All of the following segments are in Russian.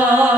Allah.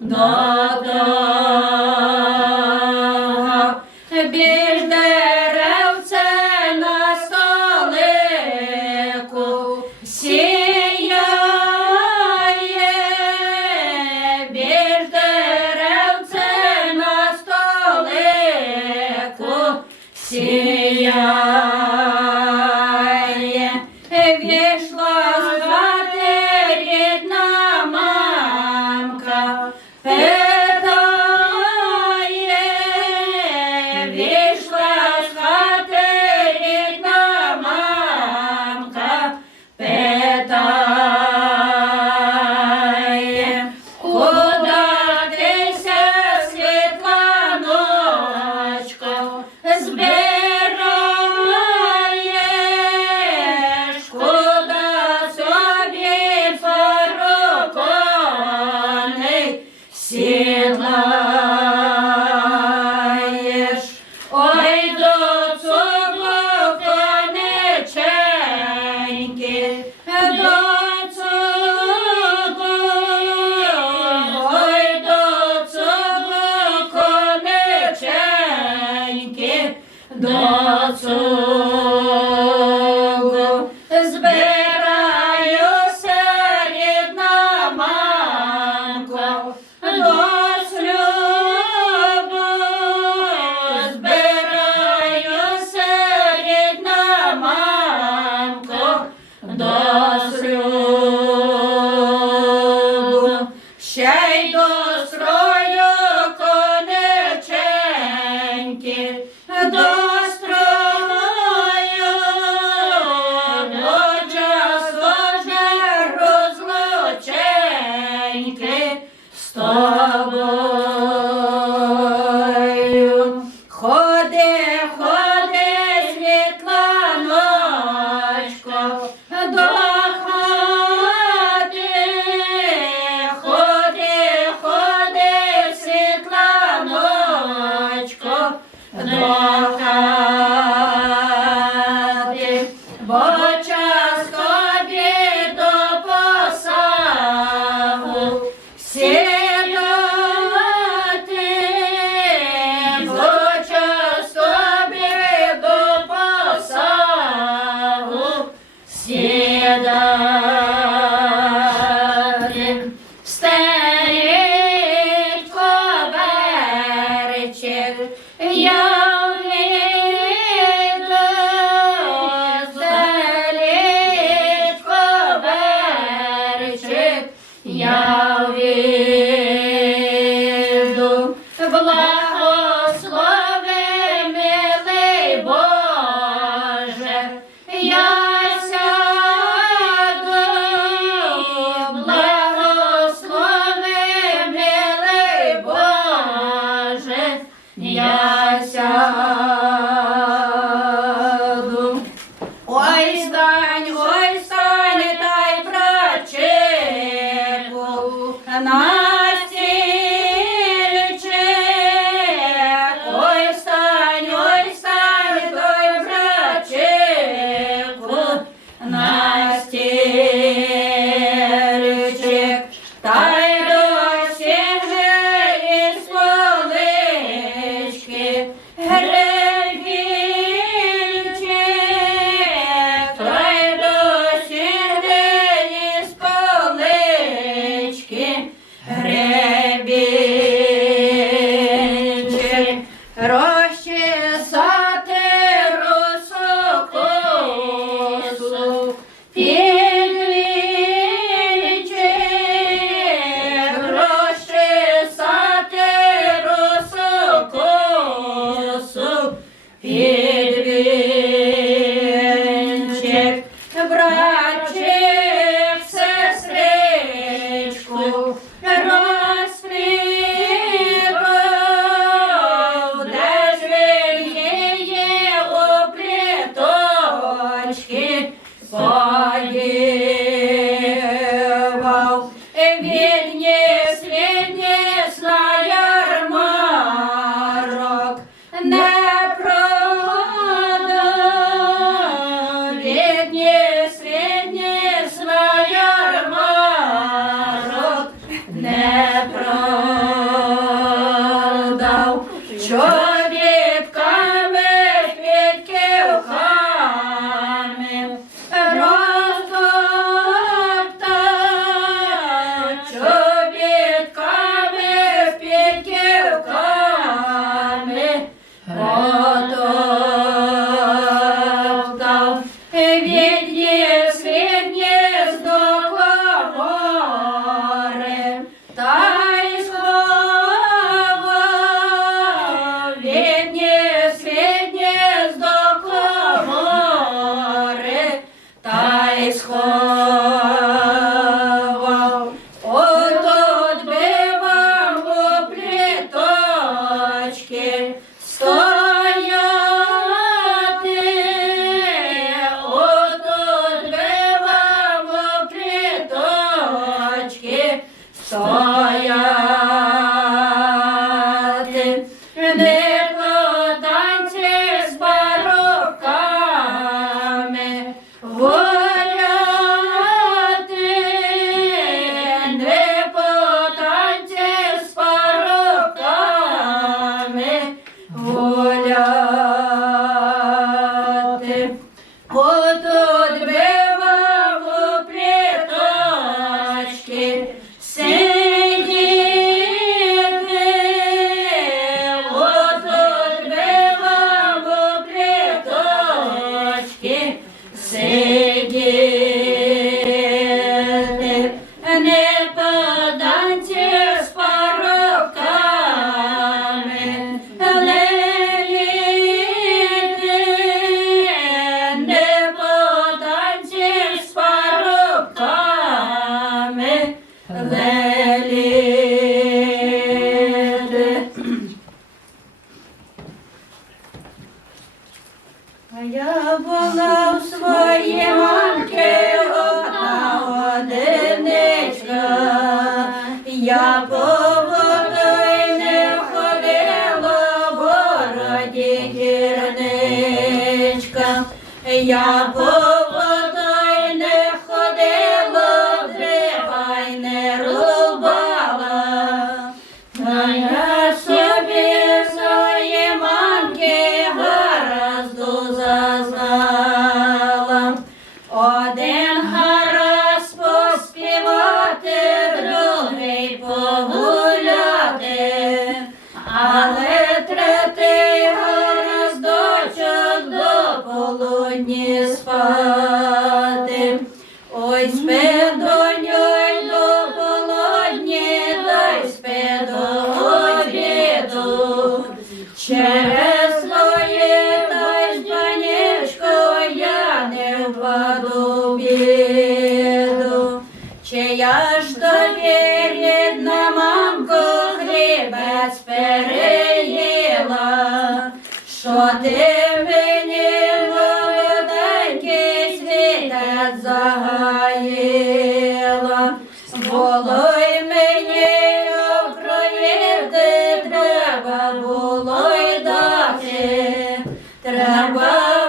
No. Daca Stop. Yes, esquerda. そう。Я world.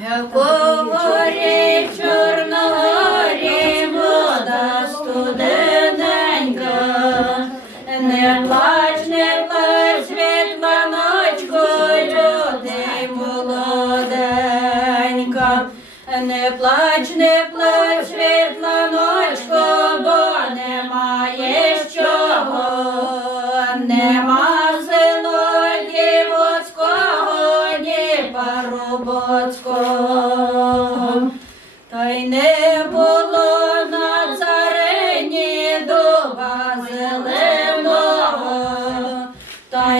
你要过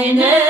Eine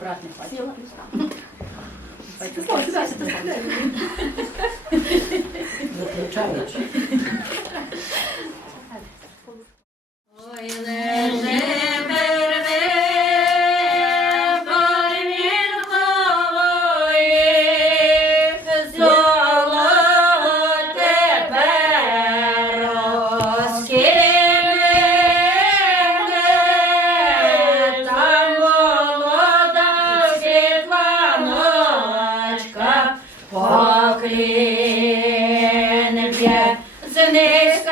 Обратно хватит. Сідай, сідай, сідай. Shreshtha